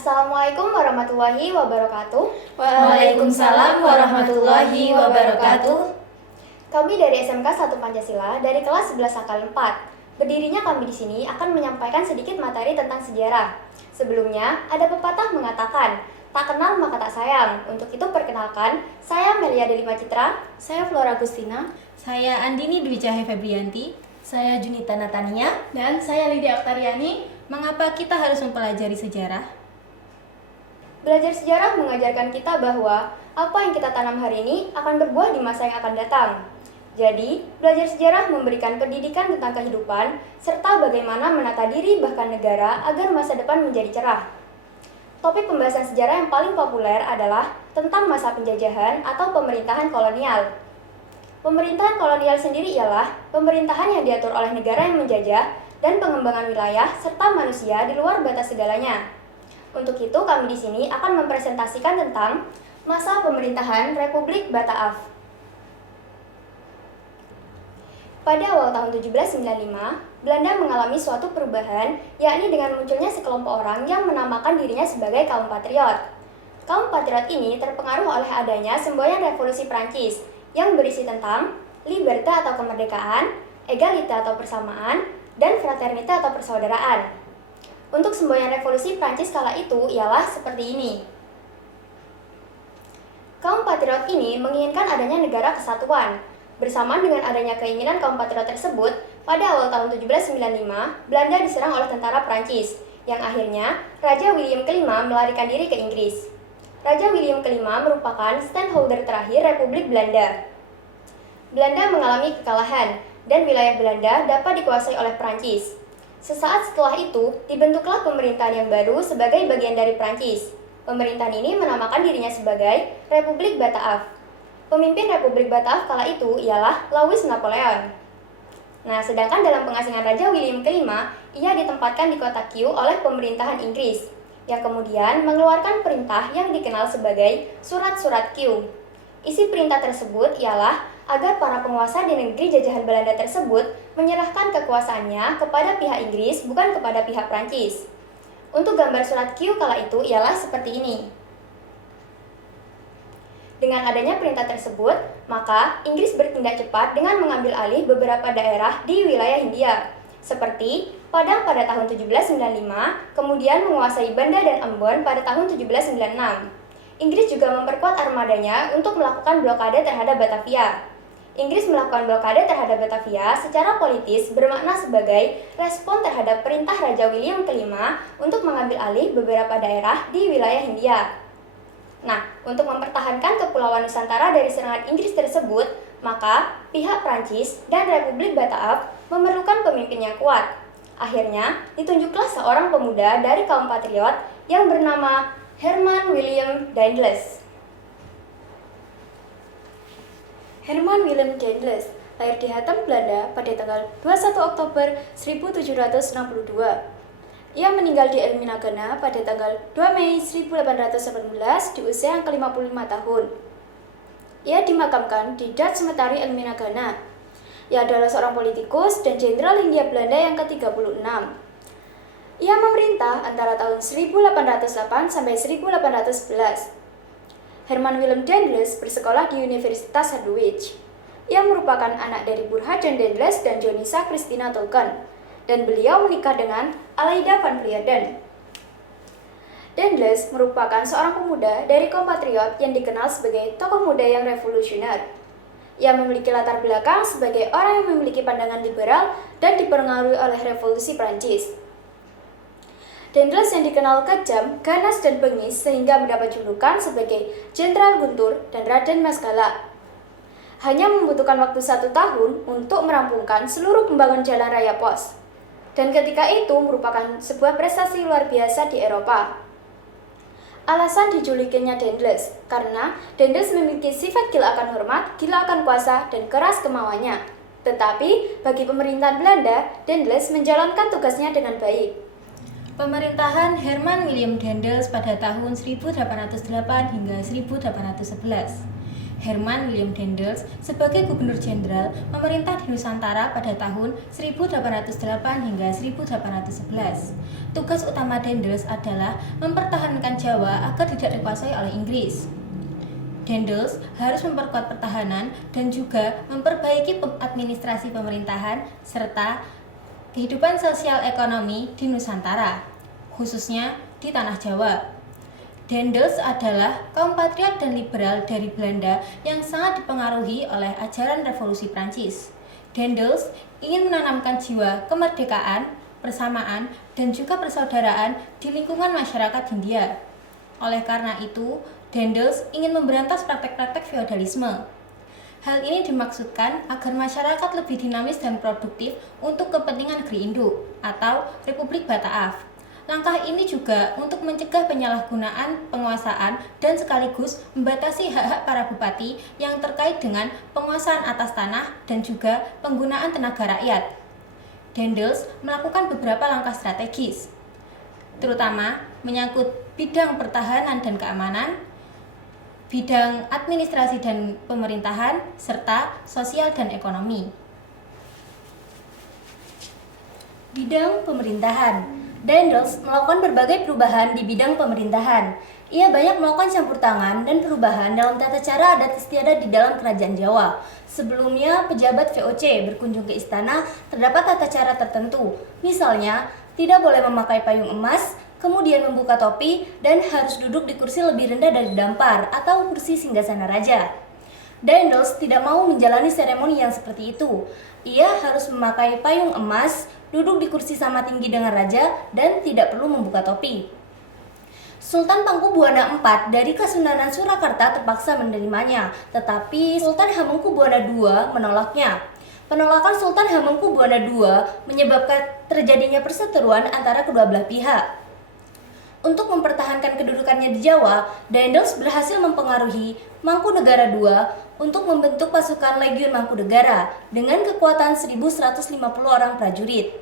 Assalamualaikum warahmatullahi wabarakatuh. Waalaikumsalam warahmatullahi wabarakatuh. Kami dari SMK 1 Pancasila dari kelas 11 Akal 4. Berdirinya kami di sini akan menyampaikan sedikit materi tentang sejarah. Sebelumnya, ada pepatah mengatakan, tak kenal maka tak sayang. Untuk itu perkenalkan, saya Melia Delima Citra. Saya Flora Agustina. Saya Andini Dwi Cahaya Febrianti. Saya Junita Natania. Dan saya Lydia Oktariani. Mengapa kita harus mempelajari sejarah? Belajar sejarah mengajarkan kita bahwa apa yang kita tanam hari ini akan berbuah di masa yang akan datang. Jadi, belajar sejarah memberikan pendidikan tentang kehidupan serta bagaimana menata diri bahkan negara agar masa depan menjadi cerah. Topik pembahasan sejarah yang paling populer adalah tentang masa penjajahan atau pemerintahan kolonial. Pemerintahan kolonial sendiri ialah pemerintahan yang diatur oleh negara yang menjajah dan pengembangan wilayah serta manusia di luar batas segalanya. Untuk itu, kami di sini akan mempresentasikan tentang masa pemerintahan Republik Bataaf. Pada awal tahun 1795, Belanda mengalami suatu perubahan, yakni dengan munculnya sekelompok orang yang menamakan dirinya sebagai kaum patriot. Kaum patriot ini terpengaruh oleh adanya semboyan revolusi Prancis yang berisi tentang liberté atau kemerdekaan, égalité atau persamaan, dan fraternité atau persaudaraan. Untuk semboyan revolusi Prancis kala itu ialah seperti ini. Kaum patriot ini menginginkan adanya negara kesatuan. Bersamaan dengan adanya keinginan kaum patriot tersebut, pada awal tahun 1795, Belanda diserang oleh tentara Prancis, yang akhirnya Raja William kelima melarikan diri ke Inggris. Raja William kelima merupakan stadtholder terakhir Republik Belanda. Belanda mengalami kekalahan, dan wilayah Belanda dapat dikuasai oleh Prancis. Sesaat setelah itu, dibentuklah pemerintahan yang baru sebagai bagian dari Prancis. Pemerintahan ini menamakan dirinya sebagai Republik Bataaf. Pemimpin Republik Bataaf kala itu ialah Louis Napoleon. Nah, sedangkan dalam pengasingan Raja William kelima, ia ditempatkan di kota Kew oleh pemerintahan Inggris, yang kemudian mengeluarkan perintah yang dikenal sebagai Surat-Surat Kew. Isi perintah tersebut ialah agar para penguasa di negeri jajahan Belanda tersebut menyerahkan kekuasaannya kepada pihak Inggris bukan kepada pihak Prancis. Untuk gambar surat Kew kala itu ialah seperti ini. Dengan adanya perintah tersebut, maka Inggris bertindak cepat dengan mengambil alih beberapa daerah di wilayah Hindia, seperti Padang pada tahun 1795, kemudian menguasai Banda dan Ambon pada tahun 1796. Inggris juga memperkuat armadanya untuk melakukan blokade terhadap Batavia. Inggris melakukan blokade terhadap Batavia secara politis bermakna sebagai respon terhadap perintah Raja William kelima untuk mengambil alih beberapa daerah di wilayah Hindia. Nah, untuk mempertahankan kepulauan Nusantara dari serangan Inggris tersebut, maka pihak Prancis dan Republik Bataaf memerlukan pemimpin yang kuat. Akhirnya, ditunjuklah seorang pemuda dari kaum patriot yang bernama Herman Willem Daendels. Herman Willem Daendels lahir di Hatem, Belanda pada tanggal 21 Oktober 1762. Ia meninggal di Elminagana pada tanggal 2 Mei 1818 di usia yang ke-55 tahun. Ia dimakamkan di Dutch Cemetery Elminagana. Ia adalah seorang politikus dan jenderal Hindia Belanda yang ke-36. Ia memerintah antara tahun 1808 sampai 1811. Herman Willem Daendels bersekolah di Universitas Harderwijk. Ia merupakan anak dari Burchard Jan Daendels dan Jonisa Christina Tolken, dan beliau menikah dengan Aleida van Vlierden. Daendels merupakan seorang pemuda dari kaum patriot yang dikenal sebagai tokoh muda yang revolusioner. Ia memiliki latar belakang sebagai orang yang memiliki pandangan liberal dan dipengaruhi oleh revolusi Prancis. Daendels yang dikenal kejam, ganas, dan bengis sehingga mendapat julukan sebagai Jenderal Guntur dan Raden Masgala. Hanya membutuhkan waktu 1 tahun untuk merampungkan seluruh pembangunan jalan raya pos. Dan ketika itu merupakan sebuah prestasi luar biasa di Eropa. Alasan dijulukinya Daendels karena Daendels memiliki sifat gila akan hormat, gila akan kuasa, dan keras kemauannya. Tetapi bagi pemerintahan Belanda, Daendels menjalankan tugasnya dengan baik. Pemerintahan Herman Willem Daendels pada tahun 1808 hingga 1811. Herman William Daendels sebagai Gubernur Jenderal memerintah di Nusantara pada tahun 1808 hingga 1811. Tugas utama Daendels adalah mempertahankan Jawa agar tidak dikuasai oleh Inggris. Daendels harus memperkuat pertahanan dan juga memperbaiki administrasi pemerintahan serta kehidupan sosial ekonomi di Nusantara, khususnya di Tanah Jawa. Daendels adalah kaum patriot dan liberal dari Belanda yang sangat dipengaruhi oleh ajaran revolusi Prancis. Daendels ingin menanamkan jiwa kemerdekaan, persamaan, dan juga persaudaraan di lingkungan masyarakat Hindia. Oleh karena itu, Daendels ingin memberantas praktek-praktek feodalisme. Hal ini dimaksudkan agar masyarakat lebih dinamis dan produktif untuk kepentingan Negeri Induk atau Republik Bataaf. Langkah ini juga untuk mencegah penyalahgunaan penguasaan dan sekaligus membatasi hak-hak para bupati yang terkait dengan penguasaan atas tanah dan juga penggunaan tenaga rakyat. Daendels melakukan beberapa langkah strategis, terutama menyangkut bidang pertahanan dan keamanan, bidang administrasi dan pemerintahan, serta sosial dan ekonomi. Bidang pemerintahan. Daendels melakukan berbagai perubahan di bidang pemerintahan. Ia banyak melakukan campur tangan dan perubahan dalam tata cara adat istiadat di dalam kerajaan Jawa. Sebelumnya, pejabat VOC berkunjung ke istana terdapat tata cara tertentu. Misalnya, tidak boleh memakai payung emas, kemudian membuka topi, dan harus duduk di kursi lebih rendah dari dampar atau kursi singgasana raja. Daendels tidak mau menjalani seremoni yang seperti itu. Ia harus memakai payung emas, duduk di kursi sama tinggi dengan raja, dan tidak perlu membuka topi. Sultan Pakubuwana IV dari Kesunanan Surakarta terpaksa menerimanya, tetapi Sultan Hamengkubuwana II menolaknya. Penolakan Sultan Hamengkubuwana II menyebabkan terjadinya perseteruan antara kedua belah pihak. Untuk mempertahankan kedudukannya di Jawa, Daendels berhasil mempengaruhi Mangkunegara II untuk membentuk pasukan Legiun Mangkunegara dengan kekuatan 1.150 orang prajurit.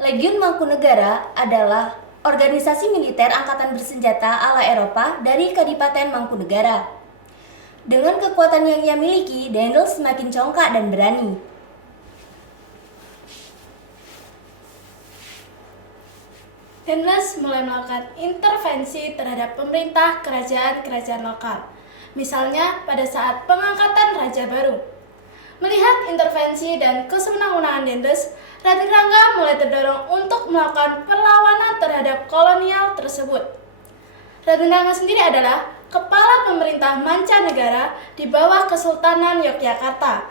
Legiun Mangkunegara adalah organisasi militer angkatan bersenjata ala Eropa dari Kadipaten Mangkunegara. Dengan kekuatan yang ia miliki, Daendels semakin congkak dan berani. Daendels mulai melakukan intervensi terhadap pemerintah kerajaan-kerajaan lokal. Misalnya pada saat pengangkatan raja baru. Melihat intervensi dan kesewenang-wenangan Daendels, Raden Rangga mulai terdorong untuk melakukan perlawanan terhadap kolonial tersebut. Raden Rangga sendiri adalah kepala pemerintah mancanegara di bawah Kesultanan Yogyakarta.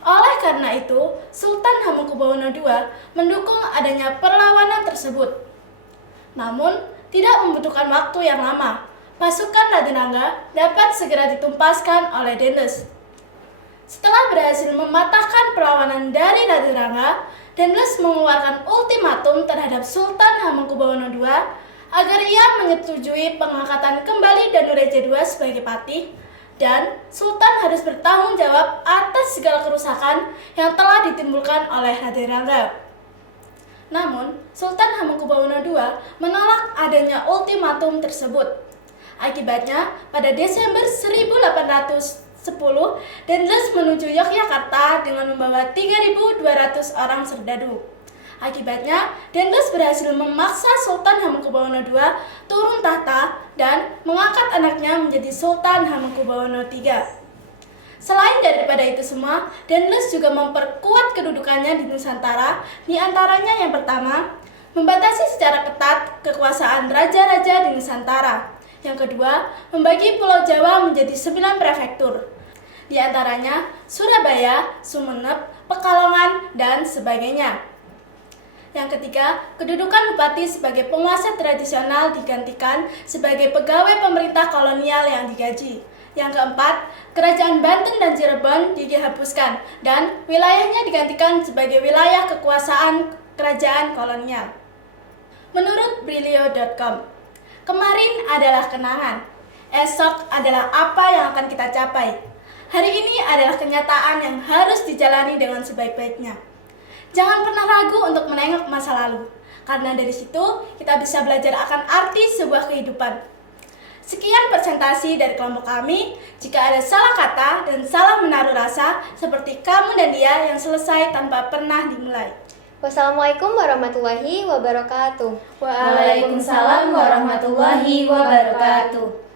Oleh karena itu, Sultan Hamengkubuwana II mendukung adanya perlawanan tersebut. Namun, tidak membutuhkan waktu yang lama. Pasukan Raden Rangga dapat segera ditumpaskan oleh Daendels. Setelah berhasil mematahkan perlawanan dari Raden Rangga, Daendels mengeluarkan ultimatum terhadap Sultan Hamengkubuwana II agar ia menyetujui pengangkatan kembali Danureja II sebagai patih dan Sultan harus bertanggung jawab atas segala kerusakan yang telah ditimbulkan oleh Raden Rangga. Namun, Sultan Hamengkubuwana II menolak adanya ultimatum tersebut. Akibatnya, pada Desember 1810, Daendels menuju Yogyakarta dengan membawa 3.200 orang serdadu. Akibatnya, Daendels berhasil memaksa Sultan Hamengkubuwana II turun tahta dan mengangkat anaknya menjadi Sultan Hamengkubuwana III. Selain daripada itu semua, Daendels juga memperkuat kedudukannya di Nusantara, di antaranya yang pertama, membatasi secara ketat kekuasaan raja-raja di Nusantara. Yang kedua, membagi Pulau Jawa menjadi 9 prefektur, di antaranya Surabaya, Sumeneb, Pekalongan, dan sebagainya. Yang ketiga, kedudukan bupati sebagai penguasa tradisional digantikan sebagai pegawai pemerintah kolonial yang digaji. Yang keempat, kerajaan Banten dan Cirebon dihapuskan dan wilayahnya digantikan sebagai wilayah kekuasaan kerajaan kolonial. Menurut Brilio.com, kemarin adalah kenangan, esok adalah apa yang akan kita capai. Hari ini adalah kenyataan yang harus dijalani dengan sebaik-baiknya. Jangan pernah ragu untuk menengok masa lalu, karena dari situ kita bisa belajar akan arti sebuah kehidupan. Sekian presentasi dari kelompok kami. Jika ada salah kata dan salah menaruh rasa, seperti kamu dan dia yang selesai tanpa pernah dimulai. Wassalamualaikum warahmatullahi wabarakatuh. Waalaikumsalam warahmatullahi wabarakatuh.